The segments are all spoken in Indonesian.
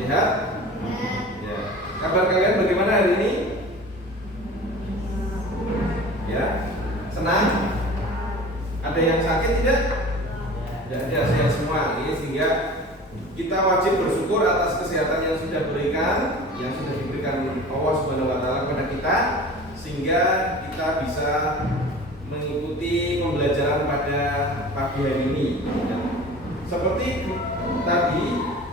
Sehat? Ya. Kabar kalian bagaimana hari ini? Ya. Senang? Ada yang sakit tidak? Tidak ada, sehat semua. Sehingga kita wajib bersyukur atas kesehatan yang sudah diberikan Allah Subhanahu wa taala kepada kita, sehingga kita bisa mengikuti pembelajaran pada pagi hari ini. Seperti tadi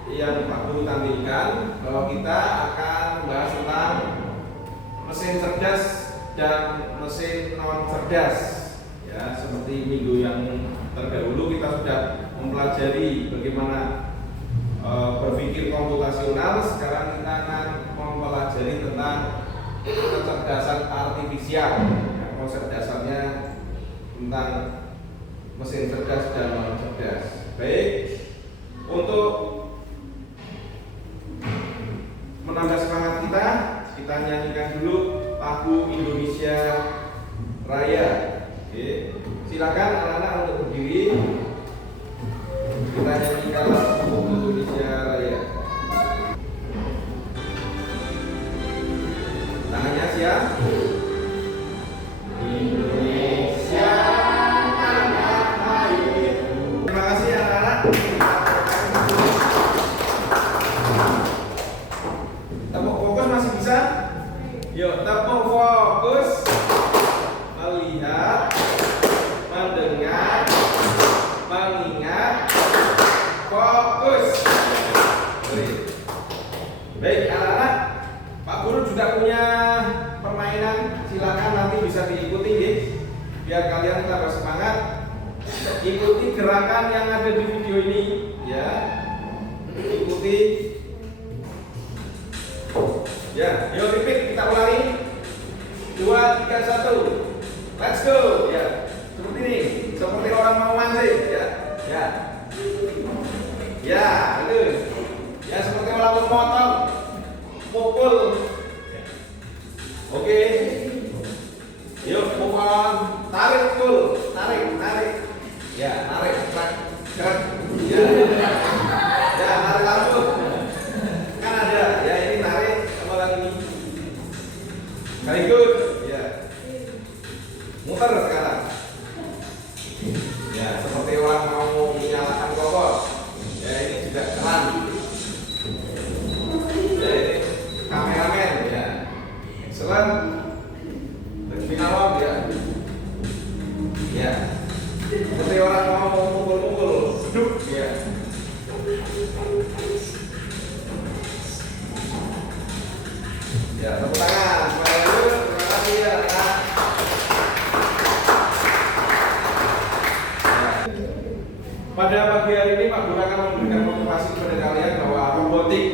yang Pak Guru tampilkan, bahwa kita akan membahas tentang mesin cerdas dan mesin non cerdas. Ya, seperti minggu yang terdahulu kita sudah mempelajari bagaimana berpikir komputasional. Sekarang kita akan mempelajari tentang kecerdasan artifisial. Ya, konsep dasarnya tentang mesin cerdas dan non cerdas. Baik, untuk menambah semangat kita nyanyikan dulu lagu Indonesia Raya. Oke, silakan anak-anak untuk berdiri. Kita nyanyikan lagu Indonesia Raya. Tangannya siap. Indonesia tanah airku. Terima kasih anak-anak. Tepuk fokus masih bisa? Yuk, tepuk fokus. Melihat, mendengar, mengingat, fokus. Baik anak-anak, Pak Guru juga punya permainan, silakan nanti bisa diikuti ya, biar kalian tambah semangat. Ikuti gerakan yang ada di video ini ya. Ikuti. Ya, yuk repeat, kita ulangi. 2, 3, 1. Let's go. Ya. Seperti ini, seperti orang mau mancing ya. Ya. Ya, itu. Ya, seperti orang mau motong. Pukul. Oke. Yuk, move on. Tarik full. Tarik. Ya, tarik. Gerak. Ya. Ya, tarik rambut. Kan ada. Ya, ini tarik sama lagi ini. Very good. Ya. Muter sekarang. Ya, seperti orang mau menyalakan kompor. Ya, ini juga keran. Ya, ini kameramen ya. Excellent. Terminal ya. Ya. Seperti orang mau mukul-mukul, duduk ya. Ya, tepuk tangan. Semuanya dulu. Terima kasih ya, anak. Pada pagi hari ini Pak Guru akan memberikan motivasi kepada kalian bahwa robotik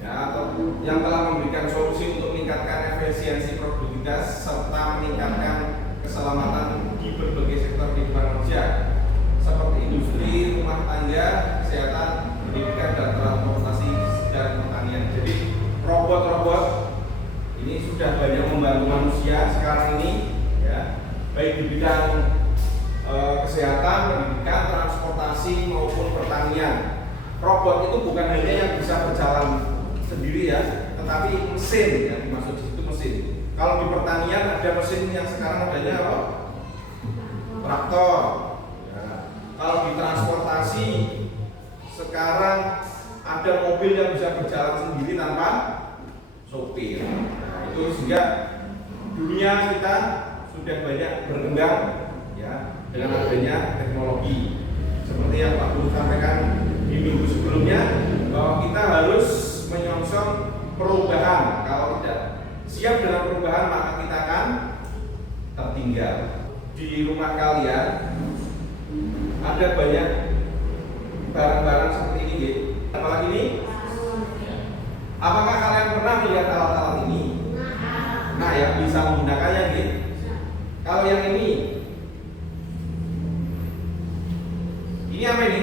ya, atau yang telah memberikan solusi untuk meningkatkan efisiensi produktivitas serta meningkatkan keselamatan di berbagai sektor kehidupan manusia seperti industri, rumah tangga, kesehatan, pendidikan, dan transportasi dan pertanian. Jadi robot-robot ini sudah banyak membantu manusia sekarang ini ya, baik di bidang kesehatan, pendidikan, transportasi maupun pertanian. Robot itu bukan hanya yang bisa berjalan sendiri ya, tetapi mesin yang dimaksud di situ mesin. Kalau di pertanian ada mesin yang sekarang adanya apa? Traktor. Ya. Kalau di transportasi sekarang ada mobil yang bisa berjalan sendiri tanpa sopir. Nah, itu sehingga dunia kita sudah banyak berkembang ya, dengan adanya teknologi seperti yang Pak Guru sampaikan di minggu sebelumnya, bahwa kita harus menyongsong perubahan. Kalau tidak siap dengan perubahan, maka kita akan tertinggal. Di rumah kalian ada banyak barang-barang seperti ini, apalagi ini. Apakah kalian pernah melihat alat-alat ini? Nah, yang bisa menggunakannya gitu. Kalau yang ini apa ini?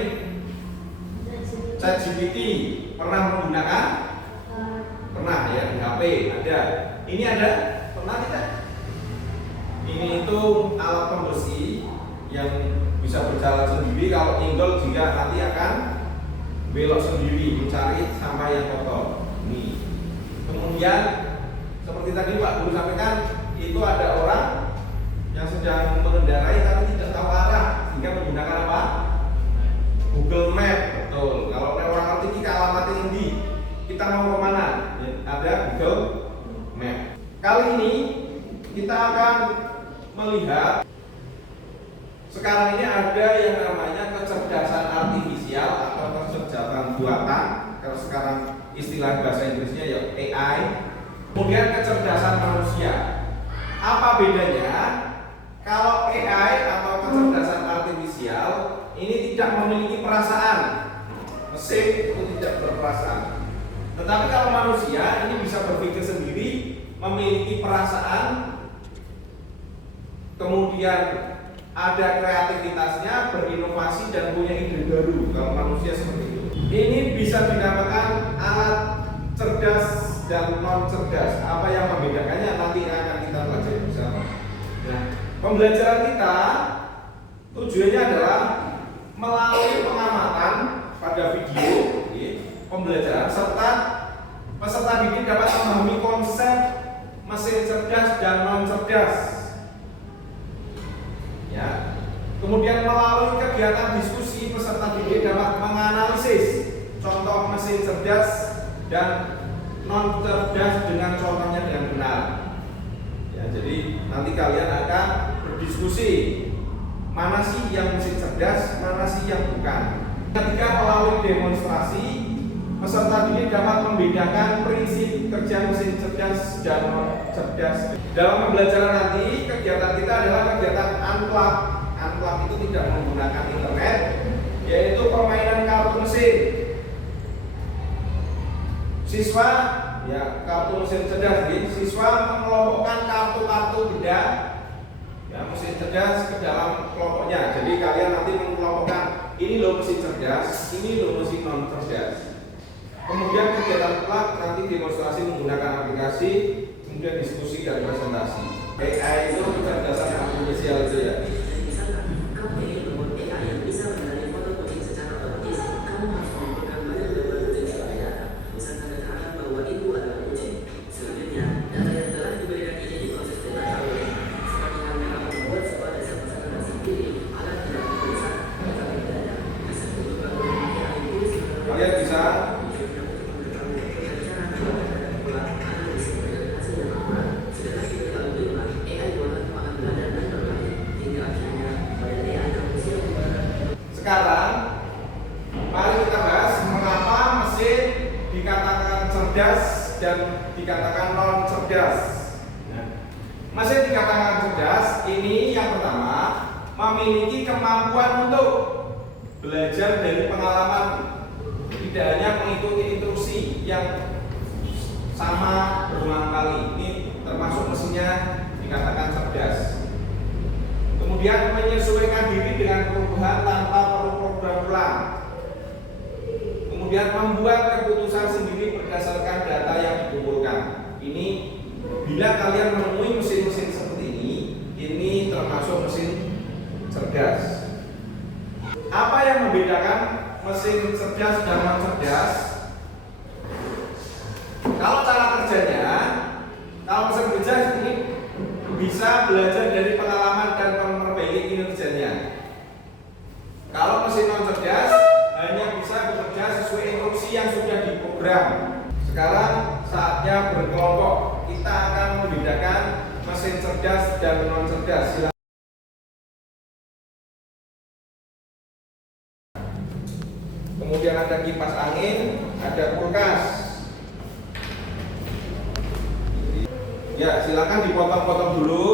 ChatGPT pernah menggunakan? Pernah ya, di HP ada. Ini ada? Pernah tidak? Ini itu alat pembersih yang bisa berjalan sendiri. Kalau nyenggol juga nanti akan belok sendiri mencari sampah yang kotor. Ini. Kemudian seperti tadi Pak Guru sampaikan, itu ada orang yang sedang mengendarai tapi tidak tahu arah sehingga menggunakan apa? Google Map. Betul. Kalau orang ngerti kita alamatnya ini, kita mau kemana? Ya, ada Google Map. Kali ini kita akan melihat sekarang ini ada yang namanya kecerdasan artifisial atau kecerdasan buatan. Kalau sekarang istilah bahasa Inggrisnya ya AI. Kemudian kecerdasan manusia. Apa bedanya? Kalau AI atau kecerdasan artifisial ini tidak memiliki perasaan, mesin itu tidak berperasaan. Tetapi kalau manusia ini bisa berpikir sendiri, memiliki perasaan, kemudian ada kreativitasnya, berinovasi dan punya ide baru. Kalau manusia seperti itu. Ini bisa dinamakan alat cerdas dan non cerdas. Apa yang membedakannya nanti akan kita pelajari bersama. Nah, pembelajaran kita tujuannya adalah melalui pengamatan pada video, pembelajaran serta peserta didik dapat memahami konsep mesin cerdas dan non cerdas. Ya. Kemudian melalui kegiatan diskusi peserta didik dapat menganalisis contoh mesin cerdas dan non cerdas dengan contohnya dengan benar. Ya, jadi nanti kalian akan berdiskusi mana sih yang mesin cerdas, mana sih yang bukan. Ketika melalui demonstrasi, peserta didik dapat membedakan prinsip kerja mesin cerdas dan non cerdas. Dalam pembelajaran nanti, kegiatan kita adalah kegiatan unplug. Unplug itu tidak menggunakan internet, yaitu permainan kartu mesin. Siswa, ya kartu mesin cerdas, siswa mengelompokkan kartu-kartu benda, ya mesin cerdas ke dalam kelompoknya. Jadi kalian nanti mengelompokkan ini loh mesin cerdas, ini loh mesin non cerdas. Kemudian kegiatan plug nanti demonstrasi menggunakan aplikasi, kemudian diskusi dan presentasi. AI itu kecerdasan artifisial itu ya. Kalian bisa sekarang mari kita bahas mengapa mesin dikatakan cerdas dan dikatakan non cerdas. Mesin dikatakan cerdas ini yang pertama memiliki kemampuan untuk belajar dari pengalaman, tidak hanya mengikuti instruksi yang sama berulang kali. Ini termasuk mesinnya dikatakan cerdas. Kemudian menyesuaikan diri dengan perubahan tanpa perlu program ulang. Kemudian membuat keputusan sendiri berdasarkan data yang dikumpulkan. Ini bila kalian menemui mesin-mesin seperti ini termasuk mesin cerdas. Apa yang membedakan mesin cerdas dan non cerdas? Kalau cara kerjanya, kalau mesin cerdas ini bisa belajar dari pengalaman dan memperbaiki kinerjanya. Kalau mesin non cerdas hanya bisa bekerja sesuai instruksi yang sudah diprogram. Sekarang saatnya berkelompok. Kita akan membedakan mesin cerdas dan non cerdas. Kemudian ada kipas angin, ada kulkas. Ya, silakan dipotong-potong dulu,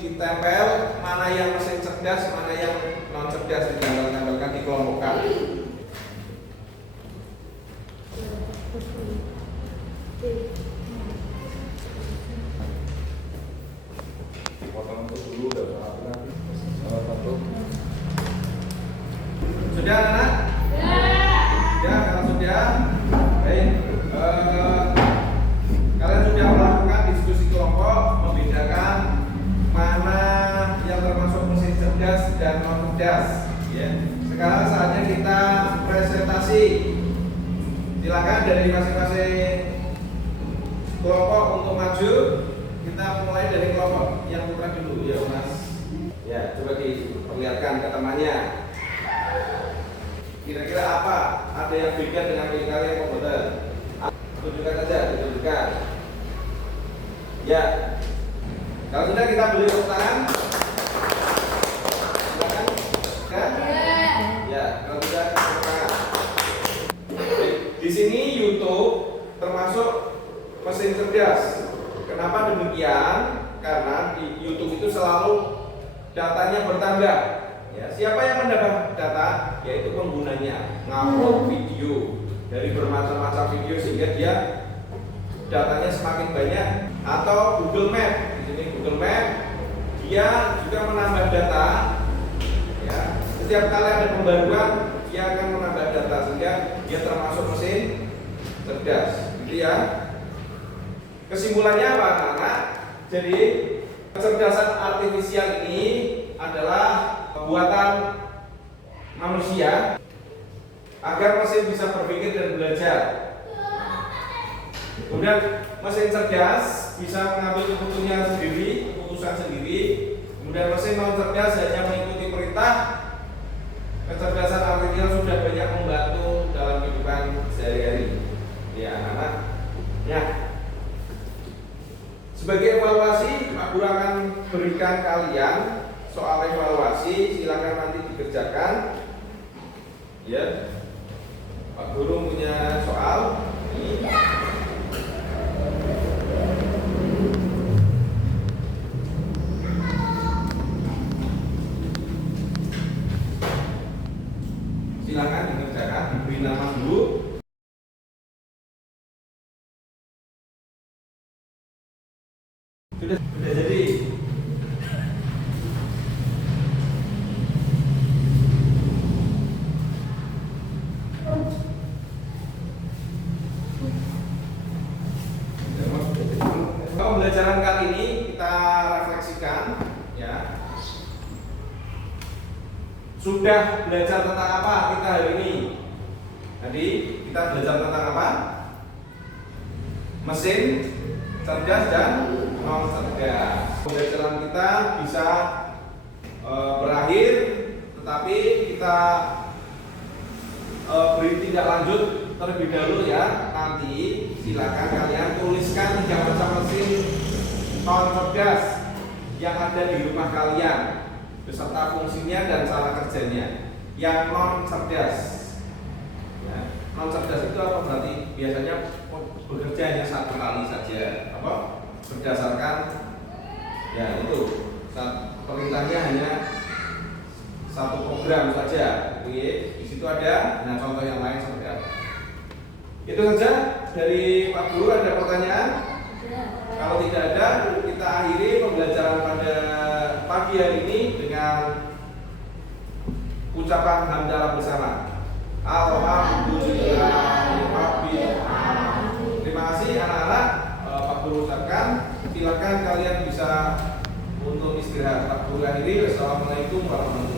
ditempel mana yang mesin cerdas, mana yang non cerdas, ditempelkan, dikelompokkan. Dipotong dulu, udah rapi-rapi. Satu. Sudah anak? Ya, kalau sudah, baik. Kalian sudah melakukan diskusi kelompok, membedakan mana yang termasuk mesin cerdas dan non cerdas. Ya. Sekarang saatnya kita presentasi. Silakan dari masing-masing kelompok untuk maju. Kita mulai dari kelompok yang putra dulu, ya Mas. Ya, coba diperlihatkan ke temannya. Kira-kira apa? Ada yang beda dengan milik kalian komputer? Tunjukkan saja, ditunjukkan. Ya. Kalau sudah kita beri tepuk tangan. Silakan. Kan? Ya, kalau sudah tepuk tangan. Di sini YouTube termasuk mesin cerdas. Kenapa demikian? Karena di YouTube itu selalu datanya bertambah. Ya, siapa yang mendapat data? Yaitu penggunanya ngupload video dari bermacam-macam video sehingga dia datanya semakin banyak. Atau Google Map, di sini Google Map dia juga menambah data. Ya, setiap kali ada pembaruan dia akan menambah data sehingga dia termasuk mesin cerdas. Gitu ya. Kesimpulannya apa anak-anak? Jadi kecerdasan artifisial ini adalah buatan manusia agar mesin bisa berpikir dan belajar. Kemudian mesin cerdas bisa mengambil keputusan sendiri. Kemudian mesin non cerdas hanya mengikuti perintah. Kecerdasan artifisial sudah banyak membantu dalam kehidupan sehari-hari. Ya anak-anak. Ya. Sebagai evaluasi, Pak Guru akan berikan kalian soal evaluasi, silakan nanti dikerjakan. Ya, Pak Guru punya soal. Ini. Silakan dikerjakan, diberi nama dulu. Sudah jadi. Pembelajaran kali ini kita refleksikan, ya. Sudah belajar tentang apa kita hari ini? Tadi kita belajar tentang apa? Mesin cerdas dan non cerdas. Pembelajaran kita bisa berakhir, tetapi kita beri tindak lanjut terlebih dahulu ya. Nanti silakan kalian tuliskan 3 macam mesin non cerdas yang ada di rumah kalian beserta fungsinya dan cara kerjanya. Yang non cerdas, ya, non cerdas itu apa? Berarti biasanya bekerja hanya 1 kali saja, apa? Berdasarkan ya itu perintahnya hanya 1 program saja. Oke, di situ ada. Nah, contoh yang lain seperti apa? Itu saja dari Pak Guru. Ada pertanyaan? Kalau tidak ada, kita akhiri pembelajaran pada pagi hari ini dengan ucapan hamdalah bersama. Alhamdulillahirabbil alamin. Terima kasih anak-anak. Pak Guru ucapkan. Silakan kalian bisa untuk istirahat. Pak Guru akhiri. Wassalamualaikum warahmatullahi wabarakatuh.